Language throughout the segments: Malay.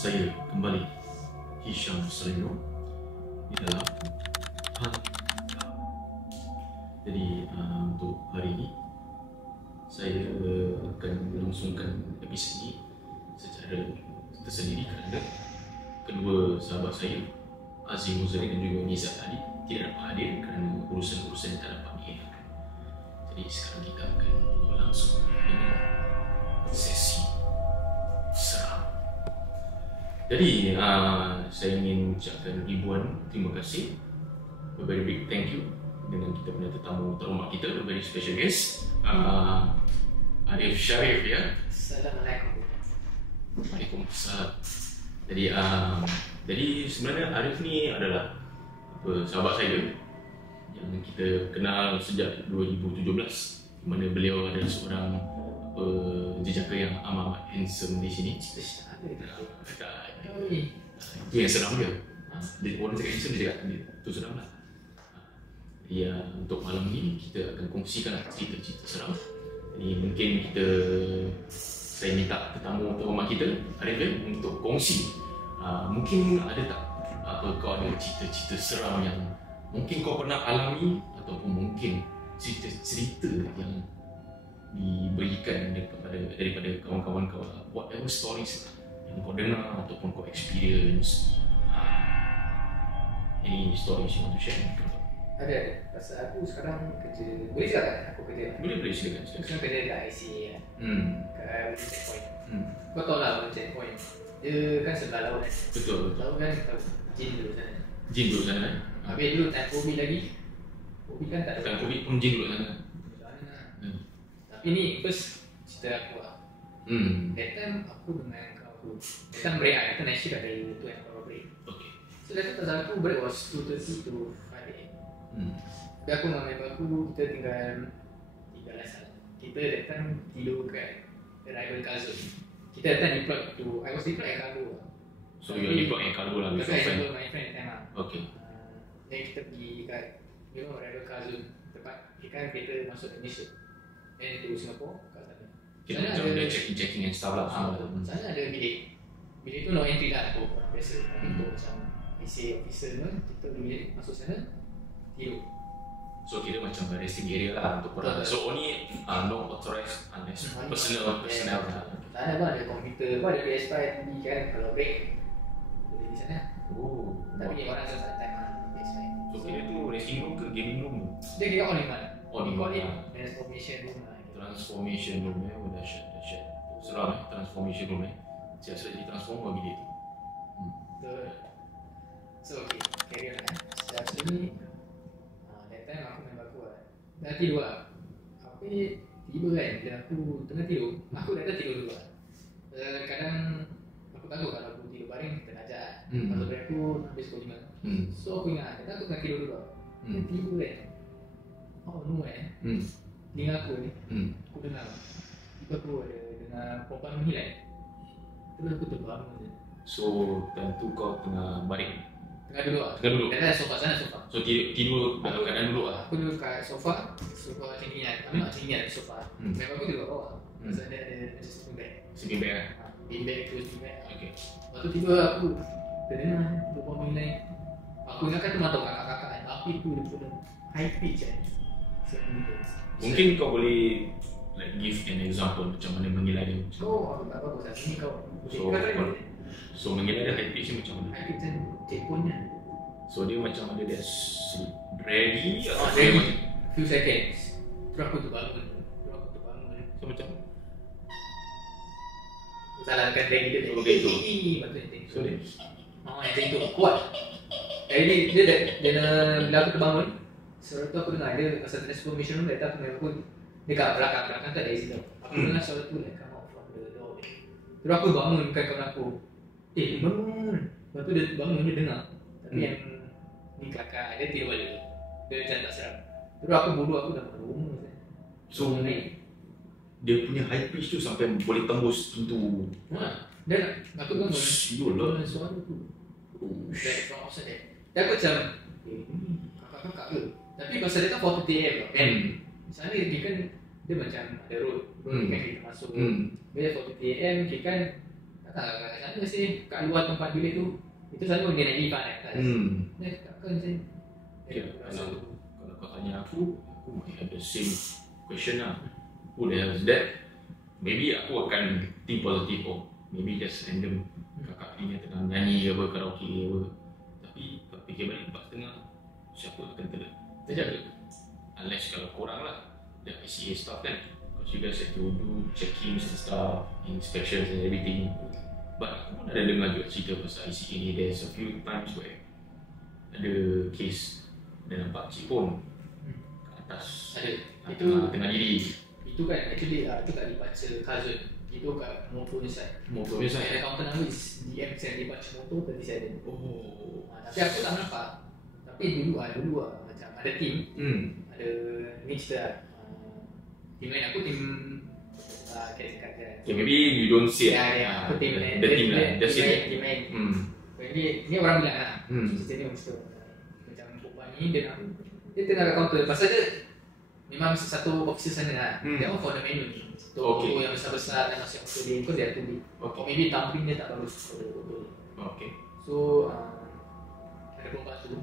saya kembali, Hisham Salino, di dalam Hanta. Jadi untuk hari ini saya akan melangsungkan episod ini secara tersendiri kerana kedua sahabat saya, Azim Muzari dan juga Nizat tadi tidak dapat hadir kerana urusan-urusan yang tak dapat dielakkan. Jadi sekarang kita akan berlangsung dengan sesi seram. Jadi saya ingin ucapkan ribuan terima kasih, a very big thank you dengan kita punya tetamu terhormat kita, a very special guest, Arif Sharif ya. Assalamualaikum. Waalaikumsalam. Jadi sebenarnya Arif ni adalah sahabat saya yang kita kenal sejak 2017, di mana beliau adalah seorang jejaka yang amat handsome di sini. Itu yang seram dia. Orang cakap handsome, dia cakap itu seram lah. Ya, untuk malam ni kita akan kongsikan cerita-cerita seram. Jadi mungkin saya minta tetamu terhormat kita, Arif, untuk kongsi. Mungkin ada tak kau ada cerita-cerita seram yang mungkin kau pernah alami, ataupun mungkin cerita-cerita yang diberikan daripada kawan-kawan kau, whatever stories yang kau dengar ataupun kau experience, any stories you want to share? Ada. Pasal aku sekarang kerja. Boleh cakap tak aku kerja? Boleh silakan. Aku sekarang kerja kat ICA ya. Kat checkpoint. Kau tahu lah checkpoint. Dia kan sebelah laut kan. Betul. Laut kan tahu. Jin dulu sana. Jin dulu sana kan? Habis dulu time COVID lagi. COVID kan tak ada. Time COVID pun jin dulu sana. Tapi ni first cerita aku lah. That time aku dengan kawan aku. That time break lah. Kita night shift ada 2 hour break. Okay. So that time pasal aku break was 2:30 to 5 AM. Tapi aku dengan member aku, kita tinggal 3 asal. Kita that time tidur kat arrival car zone. Kita that time deployed to, I was deployed at cargo lah. So you deployed at cargo lah with Tapi your I friend? told my friend that time lah. Okay. Then kita pergi kat, arrival car zone. Tempat, kita masuk Indonesia. Then to Singapore, kat sana. Kita macam ada checking and stuff lah. Sana ada bilik. Bilik tu no entry lah untuk orang biasa. Untuk macam ICA officer pun, kita bilik masuk sana, tidur. So kira macam resting area lah untuk korang. So only no authorized unless personnel lah. Sana pun ada komputer, pun ada PS5 TV kan, kalau break boleh di sana. Oh. Tapi orang susah time lah PS5. So kira tu resting room ke gaming room? Dia kira all in one. All in one lah. Transformation room lah. Transformation room oh dahsyat. Seram transformation room Siapa jadi transformer bilik tu. Betul. So okay, carry on Sejak sini, that time aku member aku lah. Dah tidur lah. Tapi tiba kan, bila aku tengah tidur, aku dah tidur dulu lah. Kadang aku takut kalau aku tidur baring, kena ajak lah. Pasal break aku habis pukul 5. So aku ingat, kata aku tengah tidur dulu lah. Dia tiba kan. Oh no telinga aku ni, aku dengar. Tiba aku ada dengar perempuan menghilang. Terus aku terbangun je. So tentu kau tengah baring. Tengah duduk lah. Tengah duduk? Ada sofa sana sofa. So tidur dalam keadaan duduk lah? Aku duduk kat sofa macam ni kan. Tapi macam ni ada sofa. Memang aku duduk kat bawah. Pasal dia ada macam sleeping bag. Sleeping bag lah? Bean bag tu sleeping bag. Okay. Lepas tu tiba aku terdengar perempuan menghilang. Aku ingatkan tu mantau kakak-kakak kan. Tapi tu dia pun high pitch kan. Mungkin kau boleh like give an example macam mana menggila dia. Kau aku tak bagus lah. Sini kau. So menggila dia high pitch ni macam mana? High pitch kan checkpointnya. So dia macam ada dia ready atau ready. Few seconds. Terus aku terbangun. So macam salahkan ready dia. Okay tu. So dia yang tu kuat. Jadi dia bila aku terbangun, suara tu aku dengar dia pasal transformation room dia aku memang dekat belakang tu ada isi tu. Aku dengar suara tu like come out from the door. Terus aku bangun bukan kawan aku. Bangun. Lepas tu dia bangun dia dengar. Tapi yang ni kakak dia tidur balik. Dia macam tak seram. Terus aku bodoh aku dah bangun. So dia punya high pitch tu sampai boleh tembus pintu. Dan aku bangun. Siul lah suara tu. Dari from outside dia. Dan aku macam ni kakak-kakak ke? Tapi pasal dia kan 4:30 AM kan. Sana dia kan dia macam ada road kan kita masuk. Bila 4:30 AM kita kan Takkan kat sana sih, kat luar tempat bilik tu. Itu selalu dia naik lift kan atas. Takkan sih. Kalau kau tanya aku masih ada same question lah. Who the hell is that? Maybe aku akan think positive. Maybe just random kakak ni yang tengah nyanyi ke apa, karaoke ke apa. Tapi kalau fikir balik 4.5, siapa akan terjaga? Unless kalau korang lah the ICA staff kan, because you guys have to do check-ins and stuff, inspections and everything. But aku pun ada dengar juga cerita pasal ICA ni. There's a few times where ada case dia nampak cik pun kat atas Itu tengah diri. Itu kan actually itu kat departure cousin. Itu kat motor ni side. Motor ni side. Ada counter number is DM send departure motor 37. Tapi aku tak nampak. Tapi dulu macam ada team. Ada ni cerita team lain aku team Okay, maybe you don't see it. Aku team lain. The team lah. That's it. Team lain. Jadi ni orang bilang lah. Cerita ni macam macam perempuan ni dia tengah kat counter. Pasal dia memang satu officer sana lah. Dia orang for the menu ni. Toko yang besar-besar dan masih waktu dia ikut dia tu beli. Maybe tumbling dia tak bagus. So ada perempuan tu.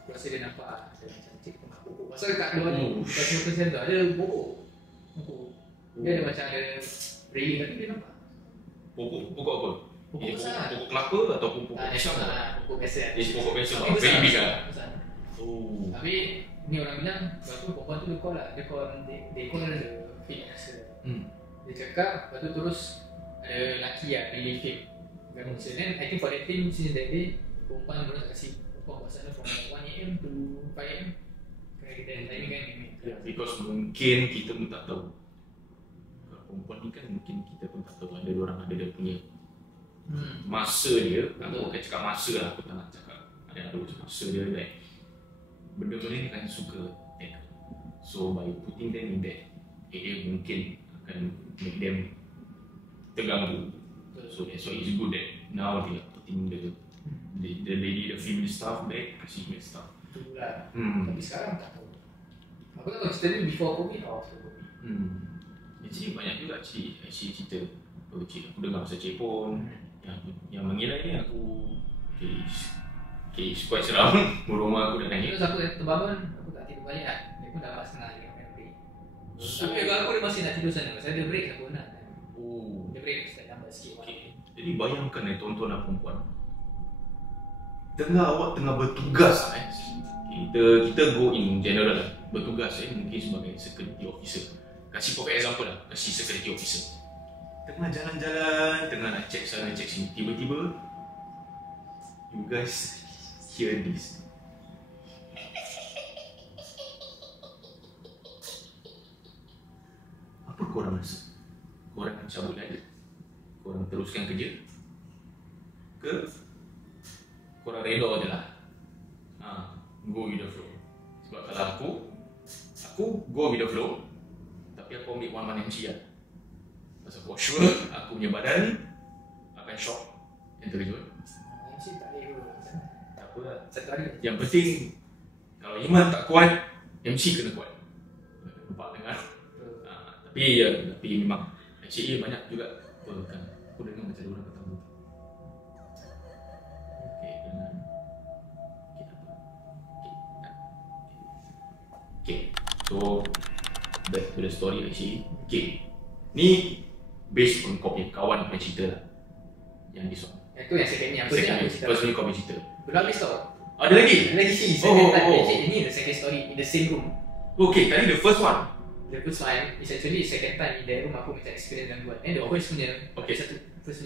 Aku rasa dia nampak ada macam cik tengah pokok. Pasal kat luar ni kat smoker center ada pokok. Dia ada macam ada railing tapi dia nampak. Pokok apa? Pokok besar. Pokok kelapa ataupun pokok pisang? Pokok biasa. Pokok biasa. Very big lah. Tapi ni orang bilang lepas tu perempuan tu dia call lah. Dia call the field officer. Dia cakap lepas tu terus ada lelaki lah really fake Gantung officer. Then I think for that team since that day perempuan terus kasih perempuan kat sana from 1am to 5am. Kena kita timing kan ni. Because mungkin kita pun tak tahu. Kalau perempuan ni kan mungkin kita pun tak tahu ada orang ada dia punya masa dia. Aku akan cakap masa lah, aku tak nak cakap ada masa dia like benda-benda ni akan suka tackle. So by putting them in that area mungkin akan make them terganggu. So that's why it's good that now they are putting the lady, the female staff back, kasih male staff. Itulah. Tapi sekarang tak tahu. Aku tak tahu cerita ni before COVID or after COVID. Actually banyak juga cerita. Aku dengar pasal cik pun yang mengira ni aku it's quite seram. Rumah aku dah nangis. Terus aku terbangun, aku tak tidur balik lah. Dia pun dah 4.30 dia main break. Tapi kalau aku dia masih nak tidur sana. Pasal dia break aku nak. Dia break start lambat sikit. Jadi bayangkan tuan-tuan dan perempuan, awak tengah bertugas kita go in general lah. Bertugas mungkin sebagai security officer. Kasih perfect example lah, kasih security officer tengah jalan-jalan, tengah nak check sana check sini, tiba-tiba you guys hear this. Apa korang rasa? Korang akan cabut lagi? Korang teruskan kerja? Ke korang reda je lah? Go with the flow. Sebab kalau aku go with the flow, tapi aku ambil one man MC lah. Pasal for sure aku punya badan akan shock yang terkejut. MC tak boleh pun. Tak apa lah. Satu hari. Yang penting kalau iman tak kuat, MC kena kuat. Nampak dengar. Tapi memang ICA banyak juga kan. Aku dengar macam orang kata betul. So back to the story ICA. Ni based on kau punya kawan punya cerita lah. Yang this one. Itu yang second ni. First ni kau punya cerita. Belum habis tau. Ada lagi? Second time. Ini the second story in the same room. Okay, tadi the first one. The first one is actually second time in that room aku macam experience gangguan. And the first punya, first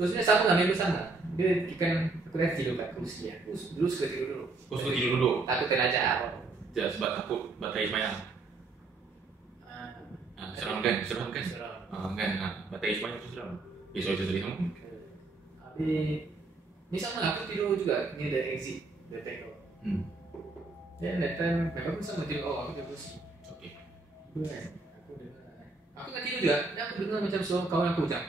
punya sama lah, member sama. Dia kan aku dah tidur kat kerusi lah. Dulu suka tidur dulu. Kau suka tidur dulu? Takut terlajak lah. Ya, sebab takut baterai semayang. Seram kan? Seram. Baterai semayang tu seram. Sorry sama. Habis ni sama lah, aku tidur juga near the exit, the back door. Then that time, memang aku sama tidur aku tidur kerusi. Kan? Aku nak tidur juga, dan aku dengar macam suara kawan aku macam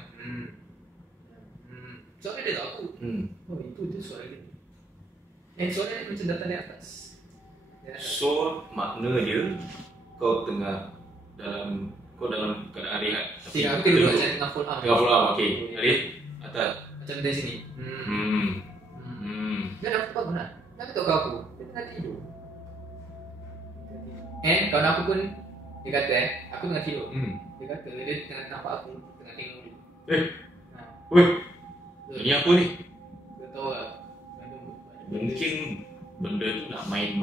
suara dia tak aku. Oh itu dia suara dia. And suara dia macam datang dari atas. So makna dia kau dalam keadaan rehat. Tidak, aku tidur macam tengah full arm. Okay. Rehat atas. Macam dari sini. Dia dah bangun lah. Kenapa tak kau aku? Dia tengah tidur. Kawan aku pun dia kata aku tengah tidur. Dia kata dia tengah nampak aku tengah tengok dia. Weh. Ini apa ni? Dia tahu lah. Mungkin benda tu nak main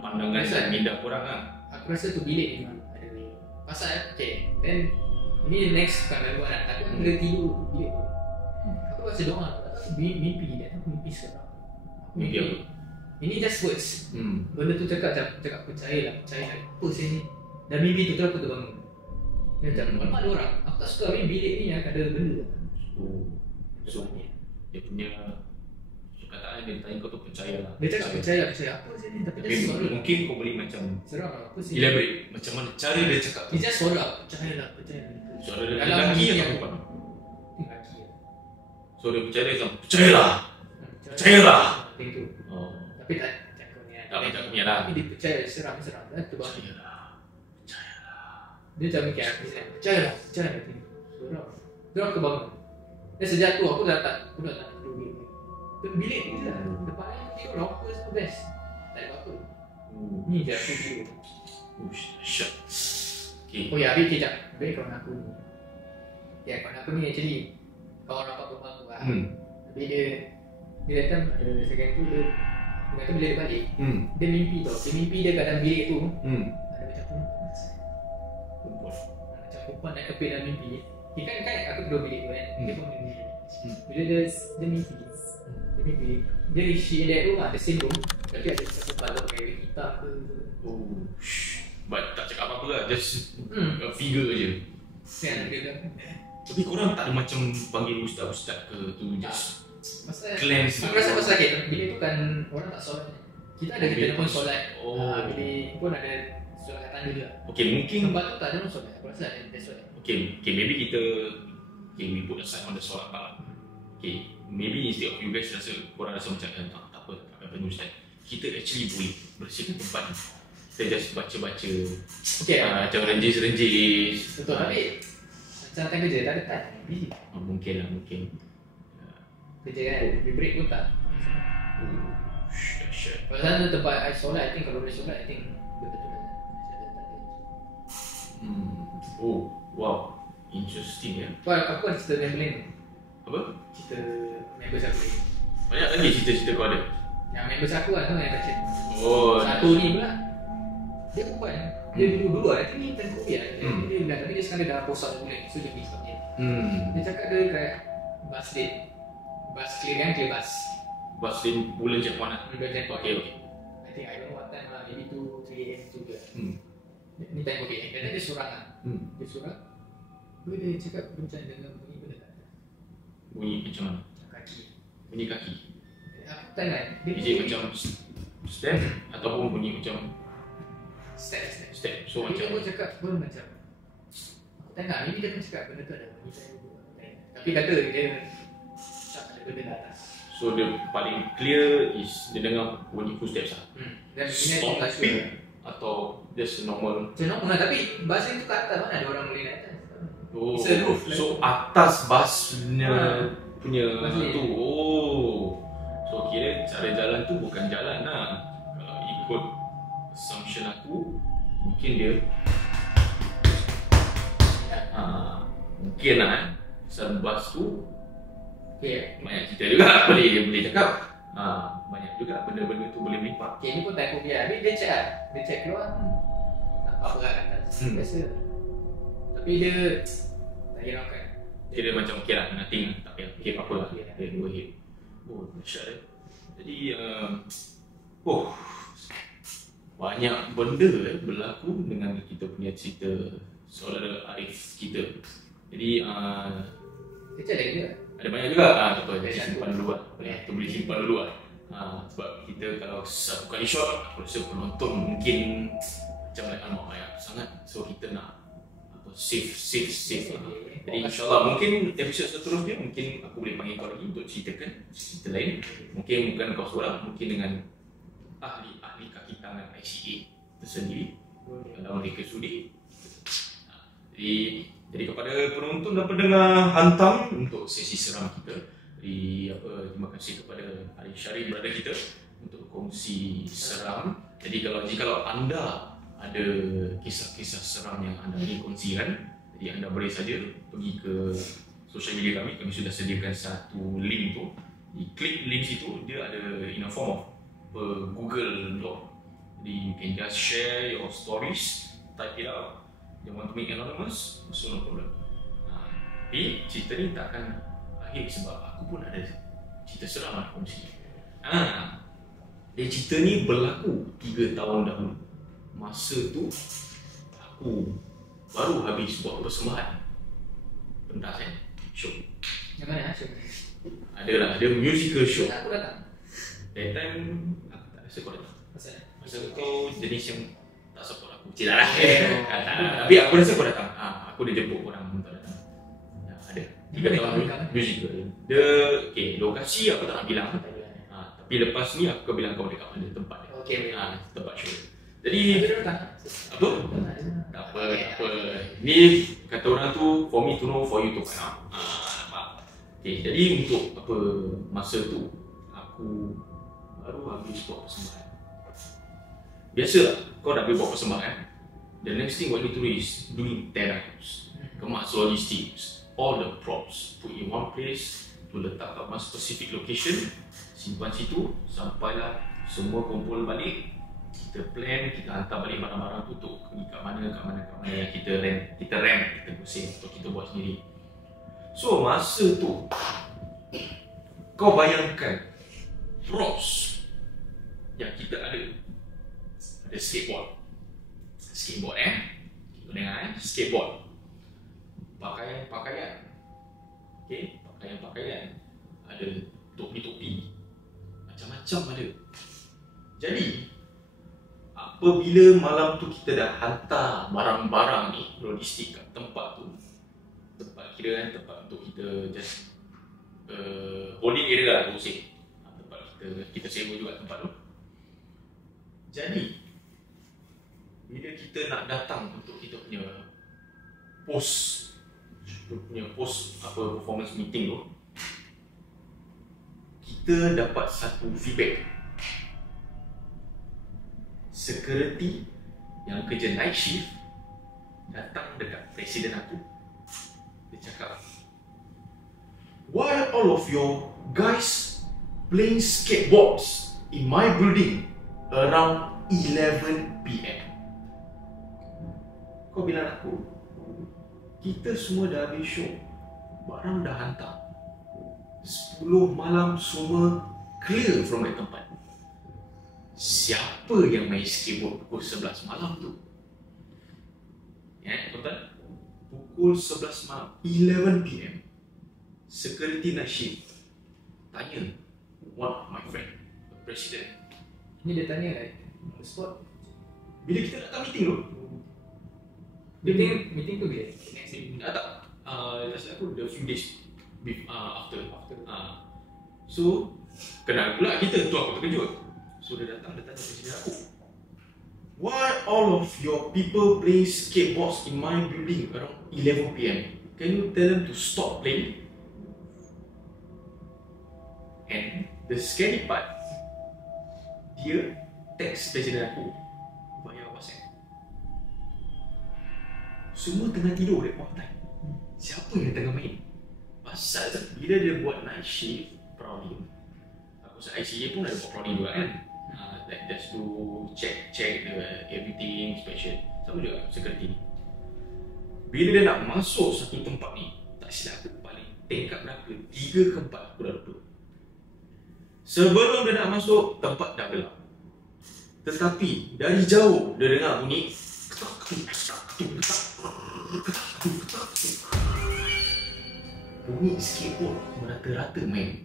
pandangan Biasa. dan minda korang lah. Aku rasa tu bilik memang ada ni. Pasal then ini next bukan gangguan lah. Tapi dia tidur bilik tu. Aku rasa doa. Aku mimpi dia. Aku mimpi sekarang. Aku Mimpi apa? Ini just words. Benda tu cakap percayalah. Apa sih ni? Dan mimpi tu terus aku terbangun. Dia macam mana ada orang. Aku tak suka ni bilik ni ada benda. So dia punya perkataan dia tanya kau tu percaya lah. Dia cakap percaya. Apa sih ni? Tapi Tapi dia suara. mungkin kau boleh macam Seram lah. Apa sih? elaborate macam mana cara dia cakap tu. Dia just suara. Percayalah. Suara dia Dalam lelaki mimpi atau aku. perempuan? Lelaki. So dia percaya dia macam percayalah. Percayalah. Macam tu. Oh, Tapi tak cakap ni. tak macam punya lah. Tapi dia percaya seram-seram. Dia terbangun. Percayalah. Percayalah. Dia macam mikir aku cakap, percayalah. Seram. Dia orang kebangun. Dan sejak tu aku dah tak tidur bilik. Dan bilik ni je lah. Depan ni aku tidur locker semua best. Tak ada apa-apa. Ni je aku tidur. Shit. Okay. Oh ya, habis kejap. Habis kawan aku ni. Ya, kawan aku ni actually kawan rapat rumah aku lah. Habis dia datang ada second tu dia kata bila dia balik dia mimpi tau. Dia mimpi dia kat dalam bilik tu ada macam perempuan. Macam perempuan nak kepit dalam mimpi. Kan aku tidur bilik tu kan. Dia pun mimpi. Bila dia mimpi. Dia isi that room lah, the same room. Tapi ada satu perempuan tu pakai hitam ke. But tak cakap apa-apa lah, just a figure je. Kan dia bilang Tapi korang tak ada macam panggil ustaz-ustaz ke tu just pasal cleanse. aku rasa pasal bilik tu kan orang tak solat. Kita ada kita pun solat. Bilik pun ada solat kat tangga juga. Okay, mungkin Tempat tu tak ada orang solat. Aku rasa ada solat. Okay, maybe kita we put aside on the solat part. Okay, maybe instead of you guys rasa korang rasa macam tak apa, tak apa ustaz. Kita actually boleh bersihkan tempat ni. Kita just baca-baca macam renjis. Betul, tapi macam datang kerja tak ada time. Busy. Mungkin lah, mungkin. Kerja kan, di break pun tak. Dahsyat. Kalau sana tempat I solat, I think kalau boleh solat, I think betul-betul lah. Oh, wow. Interesting ya. Aku ada cerita member lain. Apa? Cerita members aku ni. Banyak lagi cerita-cerita kau ada? Yang members aku lah tu yang baca. Oh, Satu ni pula, dia perempuan. Dia dulu I think ni time COVID lah. Dia bilang, tapi dia sekarang dia dah bosan boleh. So dia pergi sebab dia. Dia cakap dia kat bus date. Bus clear kan, clear bus. Bus din bulan je mana? Bulan Januari. Okay. I think I don't know what time lah, maybe 2, 3 AM juga. Ni time COVID. Kata dia seorang lah. Dia seorang. Dia cakap macam dengan bunyi benda tak ada. Bunyi macam mana? Kaki. Bunyi kaki. Aku tanya, dia Is it macam step ataupun bunyi macam step. step? So Tapi dia macam pun cakap pun macam aku tanya, maybe dia pun cakap benda tu ada bunyi saya dulu. Tapi kata dia tak ada benda kat atas. so dia paling clear is dia dengar bunyi footsteps lah. Dan ini aku tak sure. Stomping atau just normal. Macam normal lah, tapi bahasa itu kat atas mana ada orang boleh naik atas. Oh, It's a roof, so atas busnya punya Masih. tu. Oh, so kira cara jalan tu bukan jalan lah. Kalau ikut assumption aku, mungkin dia mungkin lah pasal bus tu Okay. banyak cerita juga. boleh cakap banyak juga benda-benda tu boleh melipat. Okay, ni pun tak aku biar. Habis dia check lah. Dia check keluar. Tak apa lah kat atas. Biasa. Tapi dia tak hiraukan. Kira macam okay lah, nothing, tak payah fikir apa-apa lah. Okay. Dia go ahead. Oh, dahsyat eh. Jadi banyak benda berlaku dengan kita punya cerita saudara Arif kita. Jadi Dia check lagi juga. ada banyak juga apa Boleh simpan dulu lah. Tu boleh simpan dulu lah. Sebab kita kalau satu kali shot, aku rasa penonton mungkin macam like banyak sangat. So kita nak safe lah. Jadi insyaAllah mungkin episod seterusnya mungkin aku boleh panggil kau lagi untuk ceritakan cerita lain. Mungkin bukan kau seorang, mungkin dengan ahli kaki tangan ICA tersendiri kalau mereka sudi. Jadi Jadi kepada penonton dan pendengar hantam untuk sesi seram kita. Terima kasih kepada Arif Syarif brother kita untuk kongsi seram. Jadi jikalau anda ada kisah-kisah seram yang anda ingin kongsikan, jadi anda boleh saja pergi ke social media kami. Kami sudah sediakan satu link tu. Klik link situ, dia ada in a form of Google Doc. Jadi you can just share your stories, type it out. You want to make anonymous, so no problem. Tapi cerita ni tak akan akhir sebab aku pun ada cerita seram nak kongsi. Dan cerita ni berlaku 3 tahun dahulu. Masa tu aku baru habis buat persembahan pentas show. Yang mana show? Ada musical show. Aku datang. That time aku tak rasa kau datang. Masa kau jenis yang tak support aku. Tidak lah. Tapi aku rasa kau datang. Aku dah jemput orang untuk datang. Ada 3 tahun musical. Lokasi aku tak nak bilang. Tapi lepas ni aku bilang kau dekat mana tempat dia. Tempat show. Jadi apa? Tak apa. Ni kata orang tu, for me to know, for you to find out. Jadi untuk apa masa tu aku baru habis buat persembahan. Biasalah kau dah habis buat persembahan, the next thing what you do is doing tear-downs, kemas logistics, all the props put in one place to letak kat one specific location, simpan situ sampailah semua kumpul balik. Kita plan, kita hantar balik barang-barang tu untuk pergi kat mana yang kita rent, kita pusing atau kita buat sendiri. So masa tu kau bayangkan props yang kita ada skateboard kau dengar skateboard, pakaian ada topi macam-macam ada. Jadi apabila malam tu kita dah hantar barang-barang ni logistik kat tempat tu, tempat untuk kita just holding area lah, pusing tempat kita sewa juga tempat tu. Jadi bila kita nak datang untuk kita punya post performance meeting tu, kita dapat satu feedback. Security yang kerja night shift datang dekat presiden aku. Dia cakap, "Why all of your guys playing skateboards in my building around 11 PM?" Kau bilang aku, kita semua dah habis show, barang dah hantar, 10 malam semua clear from my tempat. Siapa yang main skateboard pukul 11 malam tu? Betul? Pukul 11 malam, 11 PM, security night shift tanya one of my friend, the president. Ni dia tanya on the spot. Bila kita datang meeting tu, meeting tu bila? tak, rasa aku the few days after. So kenal pula kita tu, aku terkejut. So dia datang, dia tanya presiden aku, "Why all of your people play skateboards in my building around 11 PM? Can you tell them to stop playing?" And the scary part, dia text presiden aku via WhatsApp. Semua tengah tidur at one time. Siapa yang tengah main? Pasal bila dia buat night shift prowling, aku rasa ICA pun ada buat prowling juga kan. Like just do check everything, inspection. Sama juga security. Bila dia nak masuk satu tempat ni, tak silap aku paling tingkat berapa, 3 ke 4 aku dah lupa. Sebelum dia nak masuk, tempat dah gelap. Tetapi dari jauh dia dengar bunyi skateboard merata-rata main.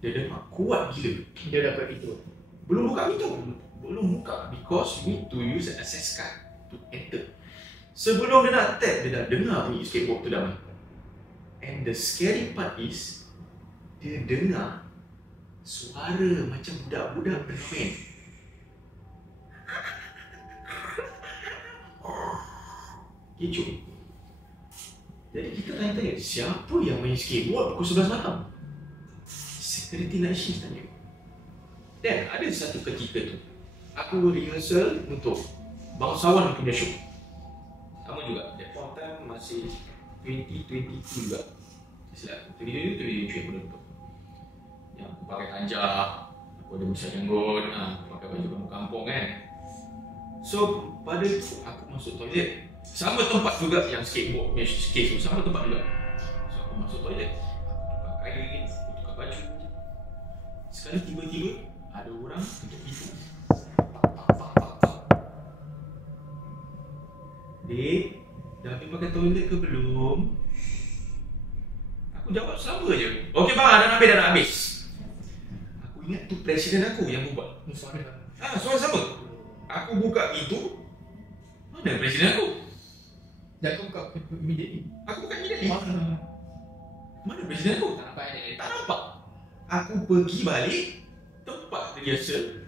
Dia dengar kuat gila. Dia dapat itu. Belum buka because you need to use an access card to enter. Sebelum dia nak tap, dia dah dengar bunyi skateboard tu dah main. And the scary part is, dia dengar suara macam budak-budak tengah main. Kecoh. Jadi kita tanya-tanya, siapa yang main skateboard pukul 11 malam? Security night shift tanya. Dan ada satu ketika tu, aku rehearsal untuk Bangsawan punya show. Sama juga, that point time masih 2022 juga. Silap, 2023 pun betul. Yang aku pakai kanjah, aku ada musa janggut, aku pakai baju kampung kan. So pada tu aku masuk toilet, sama tempat juga yang skateboard punya skate tu, sama tempat juga. So aku masuk toilet, aku tukar kain, aku tukar baju. Sekali tiba-tiba ada orang tutup pintu. Dek, dah pergi pakai toilet ke belum? Aku jawab selama je. Okey bang, dah nak habis. Aku ingat tu presiden aku yang buat. Suara sama. Aku buka pintu, mana presiden aku? Dah kau buka immediately. Aku buka immediately. Mana presiden aku? Tak nampak ni. Tak nampak. Aku pergi balik tempat rehearsal.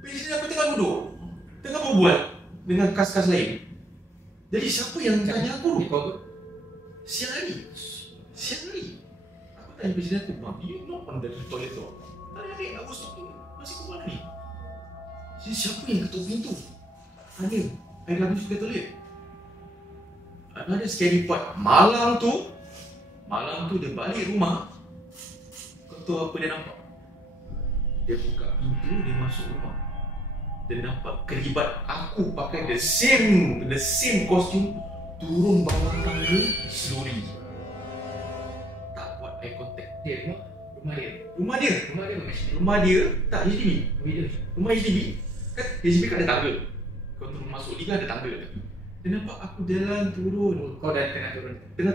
Presiden aku tengah duduk, tengah berbual dengan kas-kas lain. Jadi siapa yang tanya aku tu? Siang hari. Aku tanya presiden aku, bang, you know on the toilet door? Tadi I was talking, masih kumpulan ni. Jadi siapa yang ketuk pintu? Tanya, I dah habis pakai toilet. Ada scary part. Malam tu dia balik rumah. Kau tahu apa dia nampak? Dia buka pintu, dia masuk rumah. Dia nampak kelibat aku pakai the same costume, turun bawah tangga slowly. Tak buat eye contact. Dia rumah dia tak HDB. Rumah HDB kan, HDB kan ada tangga. Kau turun masuk liga ada tangga. Dia nampak aku jalan turun. Kau dah tengah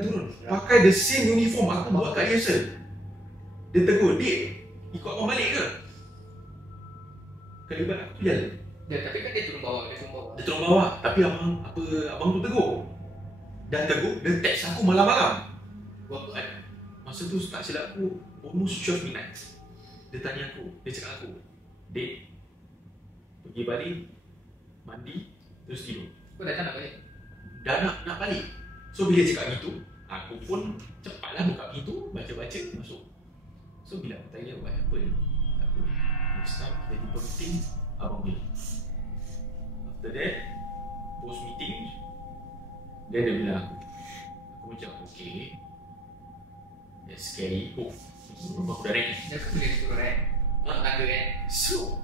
turun. Pakai the same uniform aku buat kat rehearsal. Dia tegur, "Dik, ikut abang balik ke?" Kelibat aku tu jalan. Ya, tapi kan dia turun bawah. Dia turun bawah, tapi abang tu tegur. Dah tegur, dia text aku malam-malam. Masa tu tak silap aku almost 12 midnight. Dia tanya aku, dia cakap aku, "Dek, pergi balik, mandi, terus tidur." Kau dah tak nak balik? Dah nak balik. So bila dia cakap gitu, aku pun cepatlah buka pintu, baca-baca, masuk. So bila aku tanya buat apa, tak apa. Next time kita jumpa meeting, abang bilang. After that, post meeting, dia bilang aku macam okay. That's scary. Rumah aku dah naik. Dia kan boleh turun kan? Tangga kan? So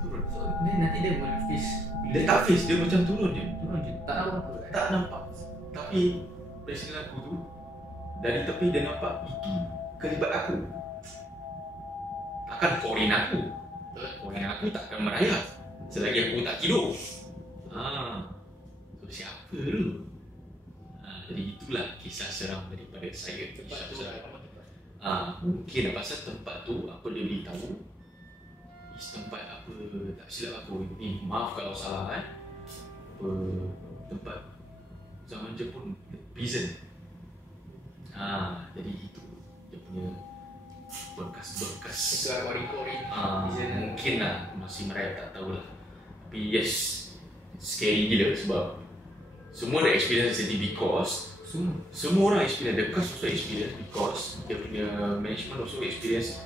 turun. So nanti dia boleh face. Dia tak face, dia macam turun je. Tak tahu apa kan? Tak nampak. Tapi presiden aku tu, dari tepi dia nampak itu kelibat aku. Takkan korin aku. Korin aku takkan merayap selagi aku tak tidur. So siapa tu? Jadi itulah kisah seram daripada saya. Mungkin pasal tempat tu apa dia beritahu, tempat apa, tak silap aku ni, maaf kalau salah kan, apa tempat zaman Jepun, prison. Jadi itu dia punya berkas-berkas. Mungkin lah masih mereka tak tahulah. Tapi yes, scary gila sebab semua ada experience jadi because semua orang experience, the cast also experience because dia punya management also experience.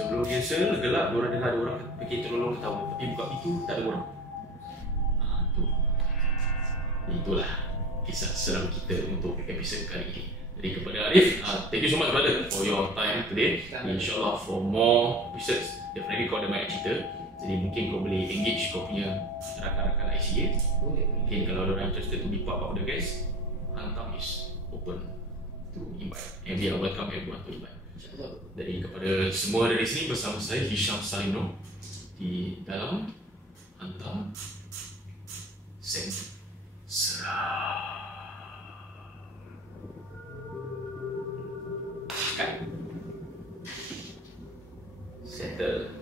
Sebelum rehearsal gelap, diorang dengar ada orang fikir tolong ketawa, tapi buka pintu tak ada orang. Itulah kisah seram kita untuk episod kali ini. Jadi kepada Arif, thank you so much brother for your time today. InsyaAllah for more episodes, definitely kau ada banyak cerita. Jadi mungkin kau boleh engage kau punya rakan-rakan ICA. Mungkin kalau ada orang interested to be part of the guys, Antam is open to invite. And we are welcome everyone to invite. Jadi kepada semua dari sini, bersama saya Hisham Salino di dalam Antam Seram. Settle.